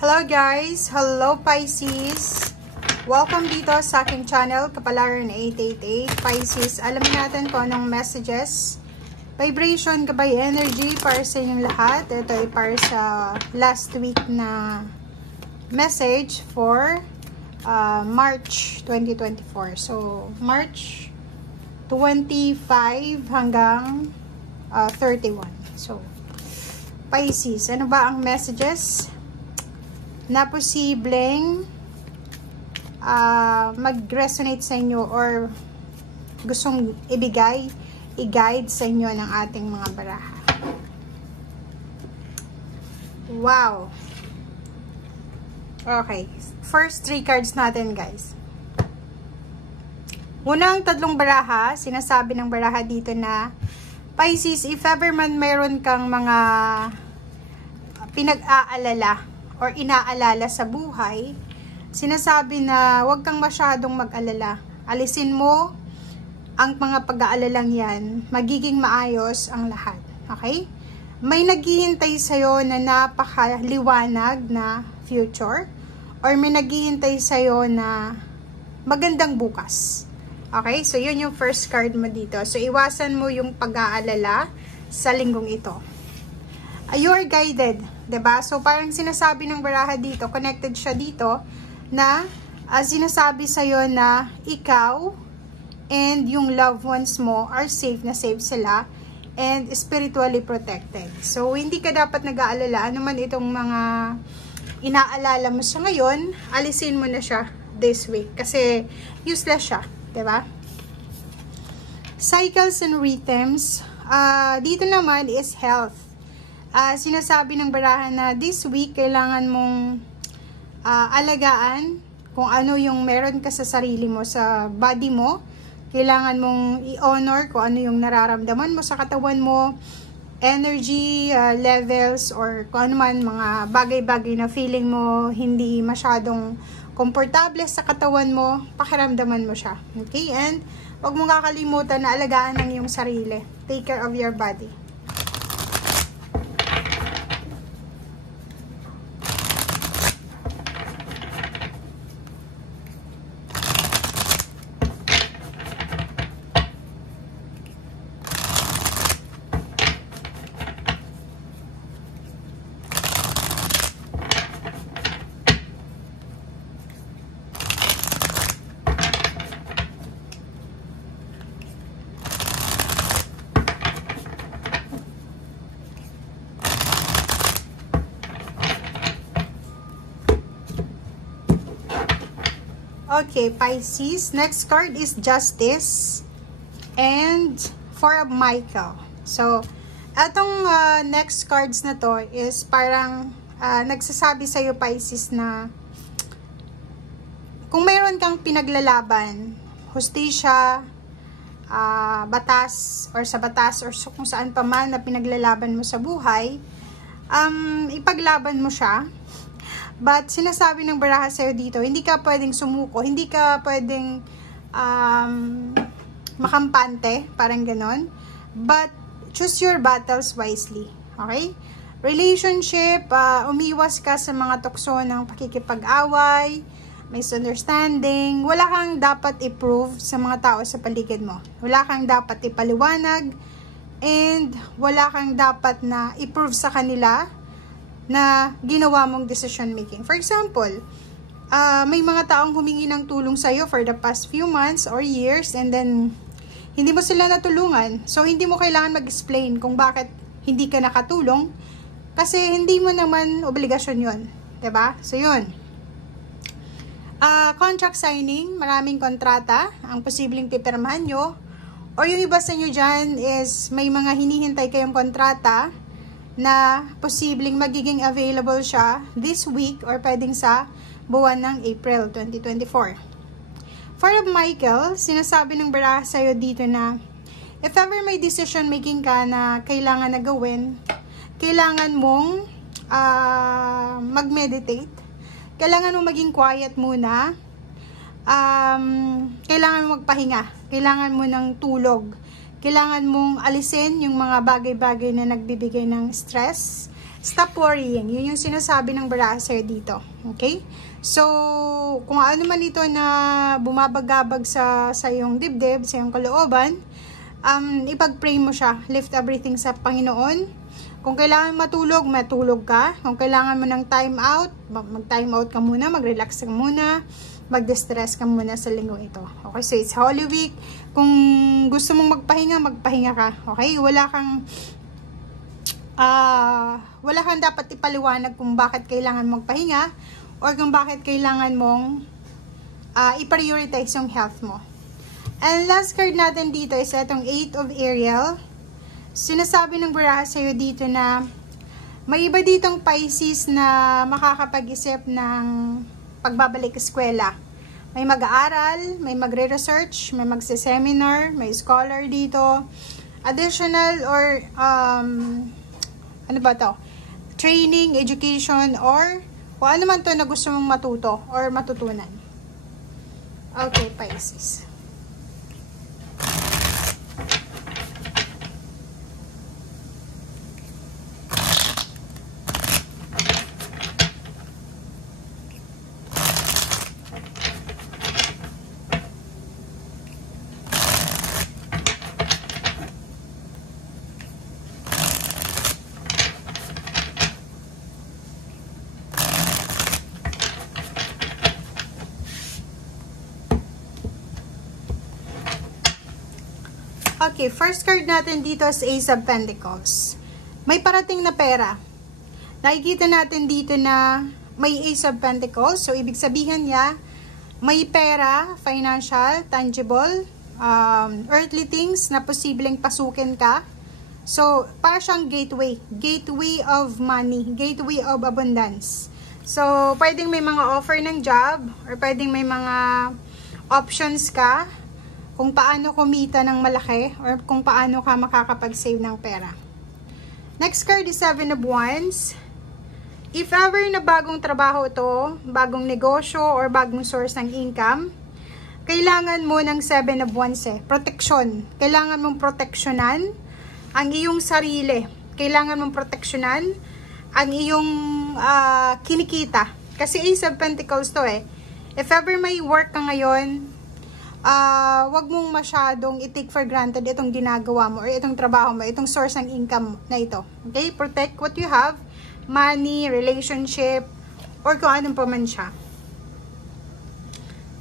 Hello guys! Hello Pisces! Welcome dito sa aking channel, Kapalaran 888 Pisces. Alamin natin kung anong messages, vibration, gabay energy para sa inyong lahat. Ito ay para sa last week na message for March 2024. So, March 25 hanggang 31. So, Pisces, ano ba ang messages na posibleng mag-resonate sa inyo or gustong i-guide sa inyo ng ating mga baraha? Wow! Okay. First 3 cards natin, guys. Unang tatlong baraha, sinasabi ng baraha dito na Pisces, if ever man mayroon kang mga pinag-aalala or inaalala sa buhay, sinasabi na huwag kang masyadong mag-alala. Alisin mo ang mga pag-aalalang yan, magiging maayos ang lahat. Okay? May naghihintay sa'yo na napakaliwanag na future or may naghihintay sa'yo na magandang bukas. Okay? So, yun yung first card mo dito. So, iwasan mo yung pag-aalala sa linggong ito. You are guided, 'di ba? So parang sinasabi ng baraha dito, connected siya dito na sinasabi sa iyo na ikaw and yung loved ones mo are safe na safe sila and spiritually protected. So hindi ka dapat nag-aalala ano man itong mga inaalala mo sa ngayon, alisin mo na siya this week kasi useless siya, 'di ba? Cycles and rhythms, dito naman is health. Sinasabi ng baraha na this week kailangan mong alagaan kung ano yung meron ka sa sarili mo, sa body mo. Kailangan mong i-honor kung ano yung nararamdaman mo sa katawan mo, energy levels, or kung ano man mga bagay-bagay na feeling mo hindi masyadong komportable sa katawan mo, pakiramdaman mo siya. Okay? And huwag mong kakalimutan na alagaan ang iyong sarili. Take care of your body. Okay, Pisces. Next card is Justice and Four of Michael. So, etong next cards na to is parang nagsasabi sa'yo, Pisces, na kung mayroon kang pinaglalaban, hustisya, batas, or sa batas, or kung saan pa man na pinaglalaban mo sa buhay, ipaglaban mo siya. But sinasabi ng baraha sa'yo dito, hindi ka pwedeng sumuko, hindi ka pwedeng makampante, parang ganon. But choose your battles wisely. Okay? Relationship, umiwas ka sa mga tukso ng pakikipag-away, misunderstanding. Wala kang dapat i-prove sa mga tao sa paligid mo. Wala kang dapat ipaliwanag, and wala kang dapat na i-prove sa kanila na ginawa mong decision making. For example, may mga taong humingi ng tulong sa'yo for the past few months or years, and then hindi mo sila natulungan. So, hindi mo kailangan mag-explain kung bakit hindi ka nakatulong kasi hindi mo naman obligasyon yun. 'Di ba? So, yun. Contract signing, maraming kontrata ang posibleng pipirmahan nyo. Or yung iba sa inyo dyan is may mga hinihintay kayong kontrata na posibleng magiging available siya this week or pwedeng sa buwan ng April 2024. For Michael, sinasabi ng baraha sa'yo dito na if ever may decision making ka na kailangan na gawin, kailangan mong mag-meditate, kailangan mong maging quiet muna, kailangan mong magpahinga, kailangan mo ng tulog, kailangan mong alisin yung mga bagay-bagay na nagbibigay ng stress Stop worrying. Yun yung sinasabi ng baraha sa'yo dito. Okay? So, kung ano man ito na bumabagabag sa iyong dibdib, sa iyong kalooban, ipag-pray mo siya. Lift everything sa Panginoon. Kung kailangan matulog, matulog ka. Kung kailangan mo ng time out, mag-time out ka muna, mag-relax ka muna, mag-distress ka muna sa linggo ito. Okay, so it's Holy Week. Kung gusto mong magpahinga, magpahinga ka. Okay, wala kang dapat ipaliwanag kung bakit kailangan magpahinga or kung bakit kailangan mong i-prioritize yung health mo. And last card natin dito is itong 8 of Ariel. Sinasabi ng baraha sa'yo dito na may iba ditong Pisces na makakapag-isip ng pagbabalik eskwela. May mag-aaral, may magre-research, may magse-seminar, may scholar dito, additional or ano ba to? Training, education, or kung ano man to na gusto mong matuto or matutunan. Okay, Pisces. Okay, first card natin dito is Ace of Pentacles. May parating na pera. Nakikita natin dito na may Ace of Pentacles. So, ibig sabihin niya, may pera, financial, tangible, earthly things na posibleng pasukin ka. So, para siyang gateway. Gateway of money. Gateway of abundance. So, pwedeng may mga offer ng job or pwedeng may mga options ka kung paano kumita ng malaki or kung paano ka makakapag-save ng pera. Next card is 7 of Wands. If ever na bagong trabaho ito, bagong negosyo or bagong source ng income, kailangan mo ng 7 of Wands protection. Kailangan mong proteksyonan ang iyong sarili. Kailangan mong proteksyonan ang iyong kinikita. Kasi Ace of Pentacles to If ever may work ka ngayon, wag mong masyadong i-take for granted itong ginagawa mo or itong trabaho mo, itong source ng income na ito. Okay? Protect what you have, money, relationship, or kung anong pa man siya.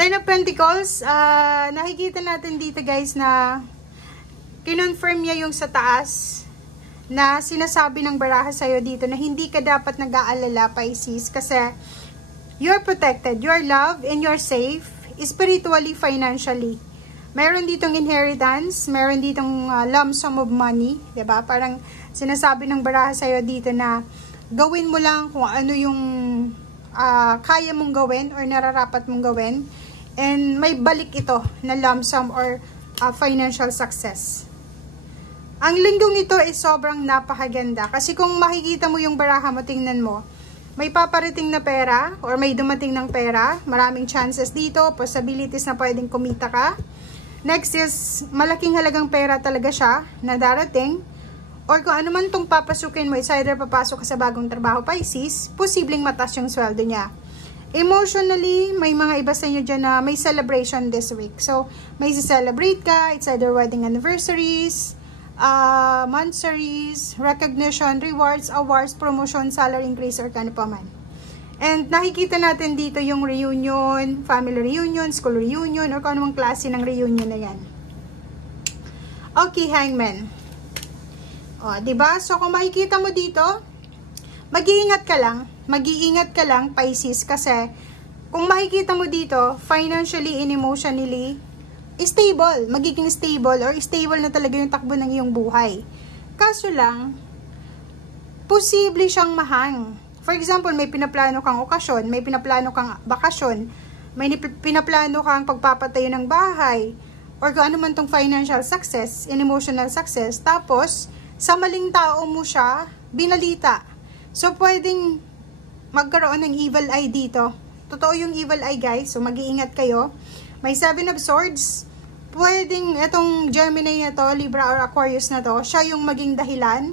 10 of Pentacles, nakikita natin dito guys na kinonfirm niya yung sa taas na sinasabi ng baraha sa'yo dito na hindi ka dapat nag-aalala, Pisces, kasi you're protected, you're loved, and you're safe. Spiritually, financially. Meron ditong inheritance, meron ditong lump sum of money, 'di ba? Parang sinasabi ng baraha sa'yo dito na gawin mo lang kung ano yung kaya mong gawin or nararapat mong gawin, and may balik ito na lump sum or financial success. Ang linggong nito ay sobrang napakaganda kasi kung makikita mo yung baraha mo, tingnan mo, may paparating na pera or may dumating ng pera. Maraming chances dito, possibilities na pwedeng kumita ka. Next is, malaking halagang pera talaga siya na darating. Or kung ano man itong papasukin mo, is either papasok ka sa bagong trabaho, Pisces, posibleng mataas yung sweldo niya. Emotionally, may mga iba sa inyo dyan na may celebration this week. So, may celebrate ka, it's either wedding anniversaries, monthsaries, recognition, rewards, awards, promotion, salary increase, or kano pa man. And nakikita natin dito yung reunion, family reunion, school reunion, or kung anong klase ng reunion na yan. Okay, Hangman. O, diba? So, kung makikita mo dito, mag-iingat ka lang, Pisces, kasi kung makikita mo dito, financially and emotionally, stable, magiging stable or stable na talaga yung takbo ng iyong buhay. Kaso lang, posible siyang mahang. For example, may pinaplano kang okasyon, may pinaplano kang bakasyon, may pinaplano kang pagpapatayo ng bahay, or kung ano man tong financial success and emotional success, tapos, sa maling tao mo siya, binalita. So, pwedeng magkaroon ng evil eye dito. Totoo yung evil eye, guys. So, mag-iingat kayo. May 7 of Swords. Pwedeng itong Gemini na to, Libra or Aquarius na to, siya yung maging dahilan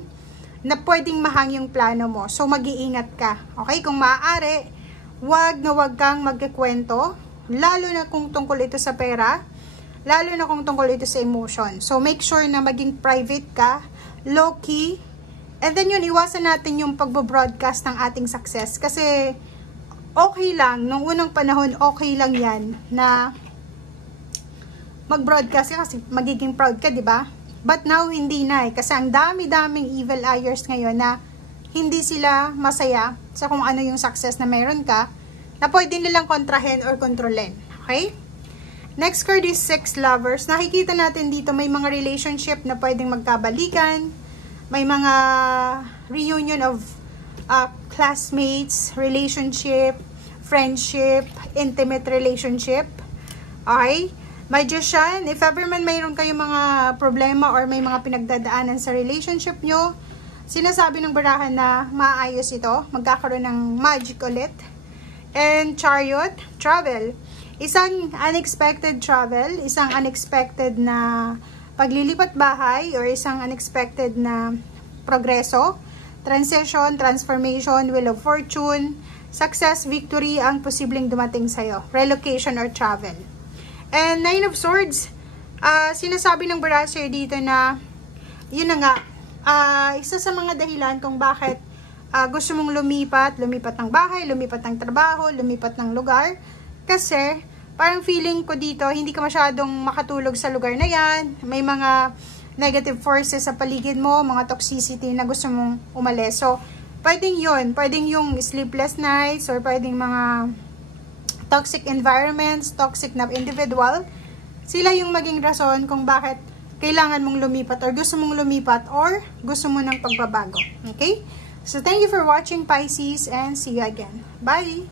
na pwedeng mahang yung plano mo. So, mag-iingat ka. Okay? Kung maaari, wag kang magkikwento, lalo na kung tungkol ito sa pera, lalo na kung tungkol ito sa emotion. So, make sure na maging private ka, low-key, and then yun, iwasan natin yung pagbo-broadcast ng ating success. Kasi, okay lang, nung unang panahon, okay lang yan na mag-broadcast ka kasi magiging proud ka, di ba? But now, hindi na eh. Kasi ang dami-daming evil eyers ngayon na hindi sila masaya sa kung ano yung success na meron ka na pwede nilang kontrahin or kontrolin. Okay? Next card is 6 lovers. Nakikita natin dito may mga relationship na pwedeng magkabalikan. May mga reunion of classmates, relationship, friendship, intimate relationship. Okay? Magician, if ever man mayroon kayong mga problema or may mga pinagdadaanan sa relationship nyo, sinasabi ng barahan na maayos ito, magkakaroon ng magic ulit. And Chariot, travel. Isang unexpected travel, isang unexpected na paglilipat bahay or isang unexpected na progreso, transition, transformation, wheel of fortune, success, victory ang posibleng dumating sa'yo, relocation or travel. And 9 of Swords, sinasabi ng Barasher dito na, yun na nga, isa sa mga dahilan kung bakit gusto mong lumipat ng bahay, lumipat ng trabaho, lumipat ng lugar. Kasi, parang feeling ko dito, hindi ka masyadong makatulog sa lugar na yan. May mga negative forces sa paligid mo, mga toxicity na gusto mong umalis. So, pwedeng yun. Pwedeng yung sleepless nights or pwedeng mga toxic environments, toxic na individual, sila yung maging rason kung bakit kailangan mong lumipat or gusto mong lumipat or gusto mo ng pagbabago. Okay? So, thank you for watching, Pisces, and see you again. Bye!